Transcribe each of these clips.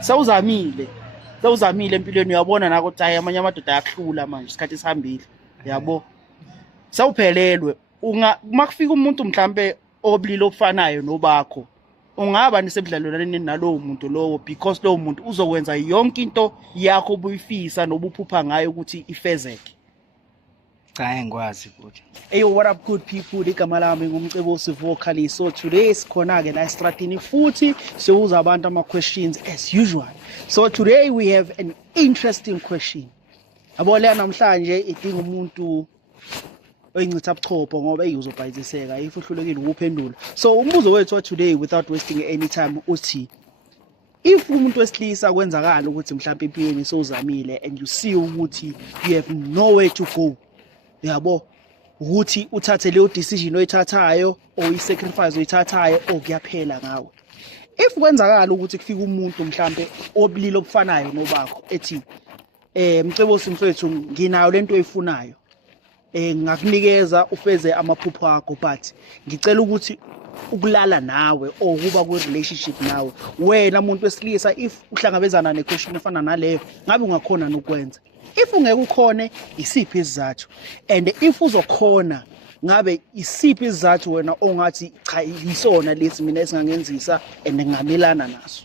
sewuzamile empilweni uyabona nako ukuthi hayi amanye amadoda ayakuhlula manje isikhathi esihambile yabo sawuphelelwe makufika umuntu mhlambe obulili obufanayo nobakho ungaba nisebudlalelwaneni nalowo muntu lowo because lowo muntu uzokwenza yonke into yakho obuyifisa nobuphupha ngayo ukuthi ifezeke. Cha ngikwazi futhi. Hey, what up good people, igama lami ngumcebisi Vocally. So today sikhona ke la estradini futhi siuza abantu ama questions as usual. So today we have an interesting question. Yabo le namhlanje idinga umuntu oyincitha buchopho ngoba uzobhayiziseka if uhlulekile ukuphendula. So umbuzo wethu today without wasting any time uthi if umuntu wesilisa kwenzakala ukuthi mhlawumbe empilweni sowuzamile and you see ukuthi you have nowhere to go, yabo ukuthi uthathe leyo decision oyithathayo or i-sacrifice oyithathayo okuyaphela ngawe. If kwenzakala ukuthi kufika umuntu mhlambe obulili obufanayo nobakho ethi mcebosi mfethu nginayo lento oyifunayo, ngakunikeza ufeze amaphupho akho but ngicela ukuthi ukulala nawe or kuba ku relationship nawe wena umuntu wesilisa if uhlangabezana ne question efana naleyo ngabe ungakhona nokwenza. If ungeke ukhone isiphi isizathu and if uzokhona ngabe isiphi isizathu wena ongathi cha yisona lesi mina esingangenzisa and ngamelana naso.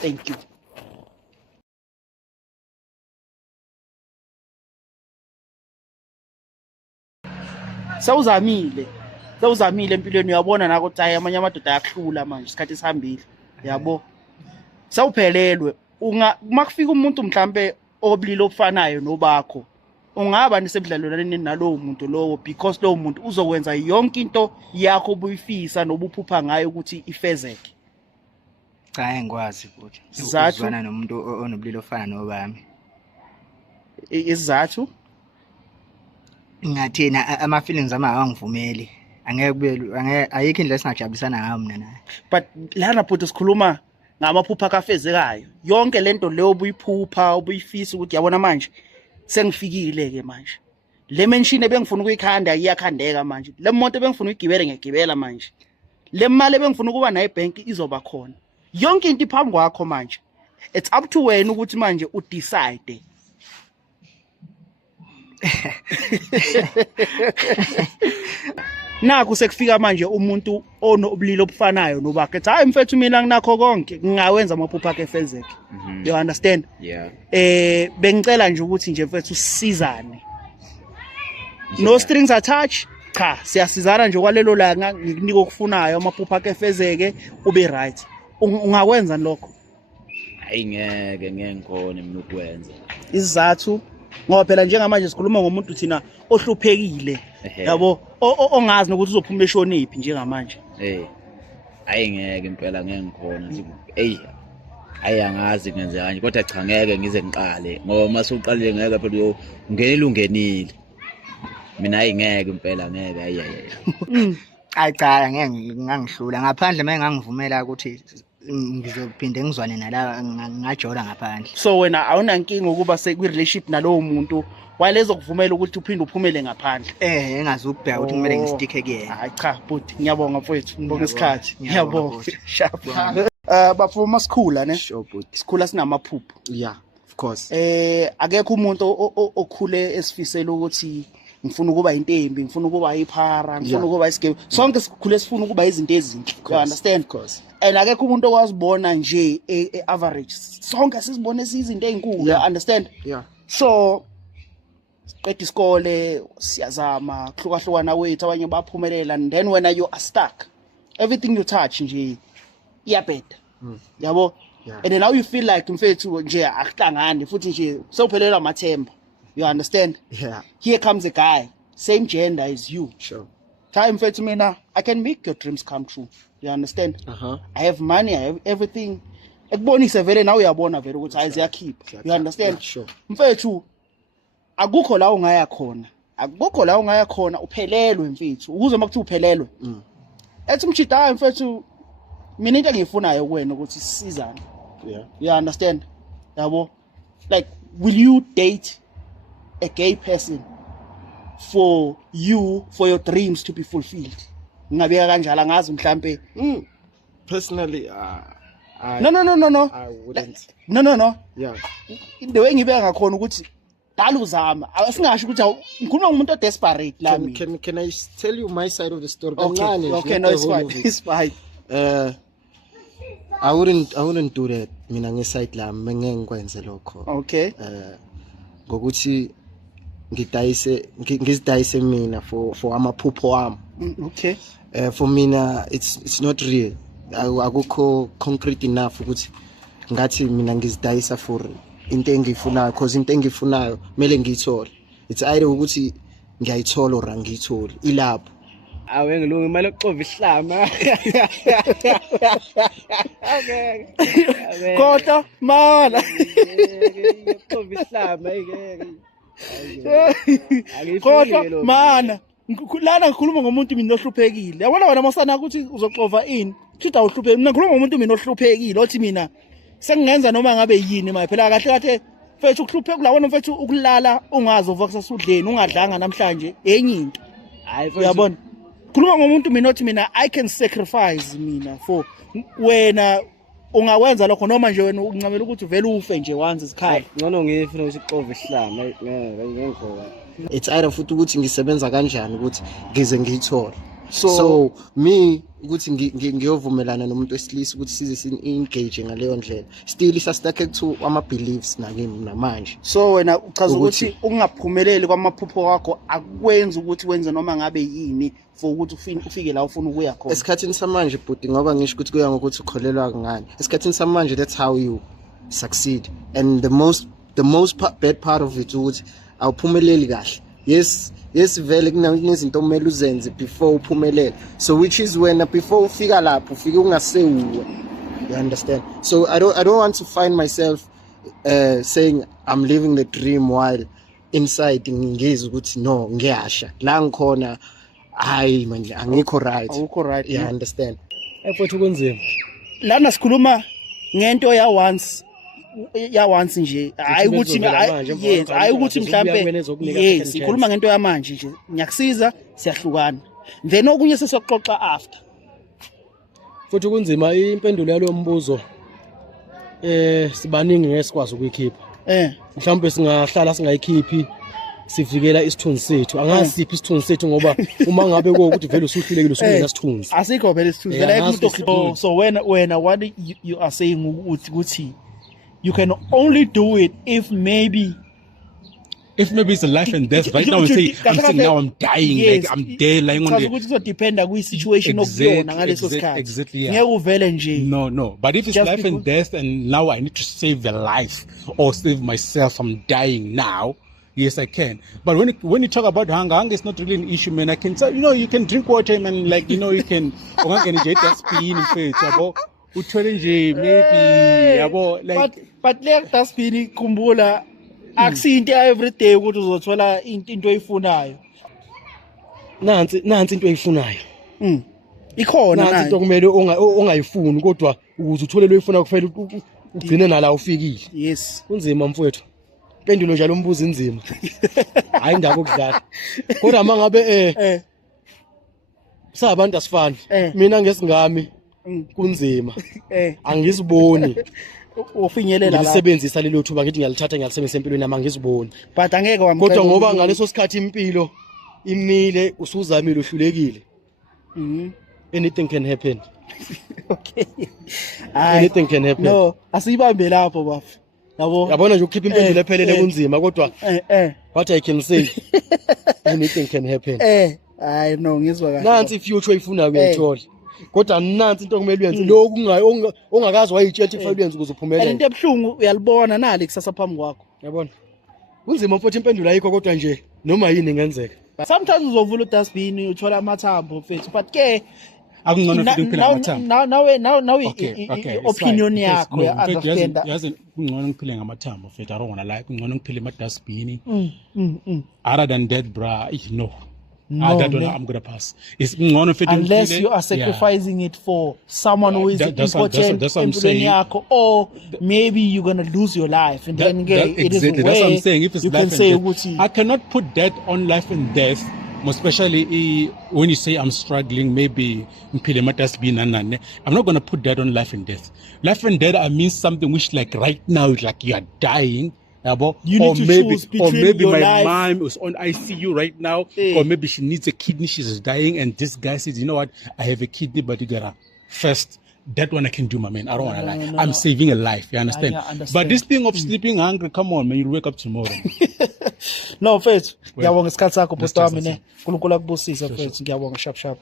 Thank you. Sewuzamile empilweni uyabona nako ukuthi hayi amanye amadoda ayakuhlula manje isikhathi esihambile yabo sawuphelelwe makufika umuntu mhlambe obulili obufanayo nobakho ungaba nisebudlalelwaneni nalowo muntu lowo because lowo muntu uzokwenza yonke into yakho obuyifisa nobuphupha ngayo ukuthi ifezeke. Cha ngikwazi futhi. Uzwana nomuntu onobulili ofana nobami. Isizathu ngathina ama feelings ama angivumeli. Angeke kube ayikho indlela esingajabulisana ngayo mina naye. But lana bhuti sikhuluma ngamaphupha kafezekayo. Yonke lento leyo obuyiphupha obuyifisa ukuthi yabona manje sengifikile ke manje. Le mention ebengifuna ukuyikhanda iyakhandeka manje. Le moto ebengifuna ukugibela ngiyagibela manje. Le mali ebengifuna ukuba nayo ebank izoba khona. Yonke into iphambi kwakho manje. It's up to wena ukuthi manje udecide. Naku sekufika manje umuntu onobulili obufanayo nobakhe ethi hayi mfethu mina nginakho konke ngingawenza amaphupho akhe efezeke. You understand? Yeah. Bengicela nje ukuthi nje mfethu sisizane. No strings attached. Cha siyasizana nje kwalelo langa ngikunika okufunayo amaphupho akhe efezeke ube right. Ungakwenza lokho? Hayi ngeke ngikhona mina ukwenza. Isizathu ngoba phela njengamanje sikhuluma ngomuntu thina ohluphekile yabo ongazi nokuthi uzophuma eshona iphi njengamanje. Hayi ngeke impela ngeke ngikhona nje. Hayi angazi ngenze kanje kodwa cha ngeke ngize ngiqale ngoba mase uqalile ngeke phela ungenile ungenile. Mina hayi ngeke impela ngeke hayi. Hayi cha ngeke ngangihlula ngaphandle manje ngangivumela ukuthi ngizophinde ngizwane nala ngajola ngaphandle. So wena awunankinga ukuba sekwi relationship nalowo muntu walezo kuvumela ukuthi uphinde uphumele ngaphandle? Engazi ukubheka ukuthi kumele ngisticke kuyena. Hayi cha but ngiyabonga mfowethu ngibonga isikhathi. Ngiyabonga. Bafuna masikhula ne? Sure but sikhula sinamaphupho. Yeah, of course. Akekho umuntu okhule esifisela ukuthi ngifuna ukuba intembi, ngifuna ukuba iphara, ngifuna ukuba isigebe. Sonke sikhule sifuna ukuba izinto ezinhle. You understand? Of course. And akekho umuntu okwazibona nje average. Sonke sizibone izinto ezinkulu. You understand? Yeah. So qeda isikole siyazama hlukahlukana wethu abanye baphumelela and then when you are stuck everything you touch nje iyabheda. Yabo? And then now you feel like mfethu nje akuhlangani futhi nje sewuphelelwa amathemba. You understand? Yeah. Here comes a guy, same gender as you. Sure. Time for mina, I can make your dreams come true. You understand? I have money, I have everything. Ekubonise vele nawe uyabona vele ukuthi ayiziyakhipha. You understand? Sure. Mfethu akukho la ungaya khona. Akukho la ungaya khona uphelelwe mfethu. Ukuze makuthi uphelelwe. Ethi mchita hayi mfethu mina into engiyifunayo kuwena ukuthi sisizane. Yeah. You understand? Yabo? Like will you date a gay person for your dreams to be fulfilled? Ngabeka kanjalo ngazi mhlambe. Personally No. I wouldn't. No. Yeah. The way ngibeka ngakhona ukuthi dala uzama. Asingasho ukuthi ngikhuluma ngomuntu odesperate la mina. Can I tell you my side of the story? Okay, no, it's fine. It's fine. I wouldn't do that. Mina ngeside la ngeke ngikwenze lokho. Okay. Ngokuthi ngizidayise mina for amaphupho wami. Okay. For mina it's not real. Akukho concrete enough ukuthi ngathi mina ngizidayisa for into engiyifunayo, because into engiyifunayo kumele ngiyithole. It's either ukuthi ngiyayithola or angiyitholi. Ilapho. Awe ngilunga imali yokuxova ihlama. Okay. Kodwa mana. Yokuxova ihlama ayike. Kodwa mana. Lana ngikhuluma ngomuntu mina ohluphekile. Yabona wena masana ukuthi uzoxova ini? Khithi awuhlupheki. Mina ngikhuluma ngomuntu mina ohluphekile othi mina sengenza noma ngabe yini maye phela kahle mfethu ukuhlupheka kulawona mfethu ukulala ungazi uvuka sasudleni ungadlanga namhlanje enye into. Hayi Uyabona? Khuluma ngomuntu mina othi mina I can sacrifice mina for wena ungawenza lokho noma nje wena uncamela ukuthi vele ufe nje once isikhaya. ngcono ngifuna ukuthi uxova ihlama ngeke. It's either futhi ukuthi ngisebenza kanjani ukuthi ngize ngiyithole. So me ukuthi ngiyovumelana nomuntu wesilisa ukuthi size sin-engage ngaleyo ndlela. Still isastake to ama beliefs nakimi namanje. So wena uchaza ukuthi ungaphumeleli kwamaphupho wakho akwenza ukuthi wenze noma ngabe yini for ukuthi ufike la ufuna ukuya khona. Esikhathini samanje bhuti ngoba ngisho ukuthi kuya ngokuthi ukholelwa ngani. Esikhathini samanje that's how you succeed, and the most bad part of it ukuthi awuphumeleli kahle. Yes vele kunezinto omele uzenze before uphumelele. So which is when before ufika lapho ufike ungasewuwe. You understand? So I don't want to find myself saying I'm living the dream while inside ngizwe ukuthi no ngiyasha. La ngikhona hayi manje angikho right. Awukho right. You understand? Futhi kunzima. Lana sikhuluma ngento ya once nje hayi ukuthi yes hayi ukuthi mhlambe yes sikhuluma ngento yamanje nje ngiyakusiza siyahlukana then okunye sesiyoxoxa after. Futhi kunzima impendulo yalo mbuzo sibaningi ngesikwazi ukuyikhipha. Mhlawumbe singahlala singayikhiphi sivikela isithunzi sethu. Angasiphi isithunzi sethu ngoba uma ngabe ukuthi vele usuhlulekile usungena isithunzi. Asikho vele isithunzi vele umuntu. So when what you are saying ukuthi you can only do it if maybe it's a life and death. Right now, I'm saying now I'm dying. Yes, like I'm dead. Like because ukuthi so depend kwi situation okuyona ngaleso sikhathi. Exactly. Ngeke uvele nje. No. But if it's Just life and death, and now I need to save the life or save myself, I'm dying now. Yes, I can. But when you talk about hunger is not really an issue, man. I can tell you can drink water, man. Like you can. That spin in face, maybe like. But like dustbin khumbula akusinto every day ukuthi uzothola into oyifunayo. Nansi into oyifunayo. Ikhona nansi into kumele ongayifuni kodwa ukuze uthole lo oyifuna kufanele ugcine nala ufikile. Yes. Kunzima mfowethu. Impendulo njalo umbuzo inzima. Hayi indaba okudlala. Kodwa mangabe sabantu asifani. Mina ngesingami kunzima. Angiziboni. Ufinyelela la ngisebenzisa lelo thuba ngithi ngiyalithatha ngiyalisebenzisa empilweni nami angiziboni. But angeke wamqala. Kodwa ngoba ngaleso sikhathi impilo imile usuzamile uhlulekile. Anything can happen. Okay. Anything can happen. No, asibambe lapho bafu. Yabona nje ukhipha impendulo ephelele kunzima kodwa what I can say anything can happen. Hayi no ngizwa kahle. Nansi future oyifuna uyayithola. Kodwa nansi into okumele uyenze lokhu ongakazi wayitshela ukuthi kufanele uyenze ukuze uphumelele. Into ebhlungu uyalibona nali kusasa phambi kwakho. Yabona. Kunzima mfowethu impendulo ayikho kodwa nje noma yini ingenzeka. Sometimes uzovula udustbin uthola amathambo mfethu but ke akungcono futhi ukuphila ngamathambo. Now opinion yakho ya understand. Yazi kungcono ngiphile ngamathambo mfethu. I don't want to lie. Kungcono ngiphile emadustbin. Other than that bra, no. I'm gonna pass. It's unless you are sacrificing it for someone who is important, that's what I'm saying. Or maybe you're gonna lose your life, and then it is exactly. That's what I'm saying. If it's you life can say and death, I cannot put that on life and death Most especially when you say I'm struggling, maybe I'm not going to put that on life and death. Life and death, I mean something which like right now, like you are dying. You need to choose between your my life. mom is on ICU right now, or maybe she needs a kidney, she's dying, and this guy says, you know what, I have a kidney, but you gotta first. That one I can do, my man. I don't want to lie. I'm saving a life. You understand? I understand. But this thing of sleeping hungry, come on, man. You'll wake up tomorrow. No, mfethu. Ngiyabonga isikhathi sakho Let's bhuti wami just ne. uNkulunkulu akubusise mfethu. Ngiyabonga sharp.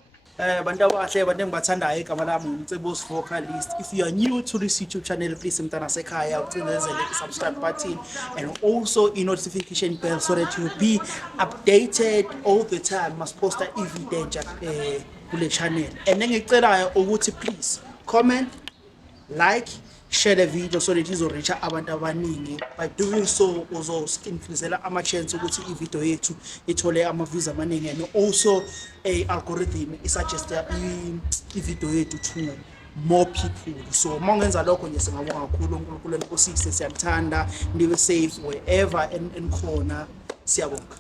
Bantu abahle abantu engibathandayo igama lami uMcebosi Vocalist. If you are new to this YouTube channel, please mntana sekhaya ucindezele i-subscribe button and also i-notification bell so that you'll be updated all the time. Masiposta i-video entsha kule channel. And ngicelayo ukuthi please comment, like, share the video so that izoreach abantu abaningi. By doing so uzoskimfizela ama-chance ukuthi i-video yethu ithole ama-views amaningi, and also algorithm isuggest i-video yethu to more people. So mongenza lokho nje singabonga kakhulu. uNkulunkulu enkosi siyamthanda. Nibe safe wherever enkhona. Siyabonga.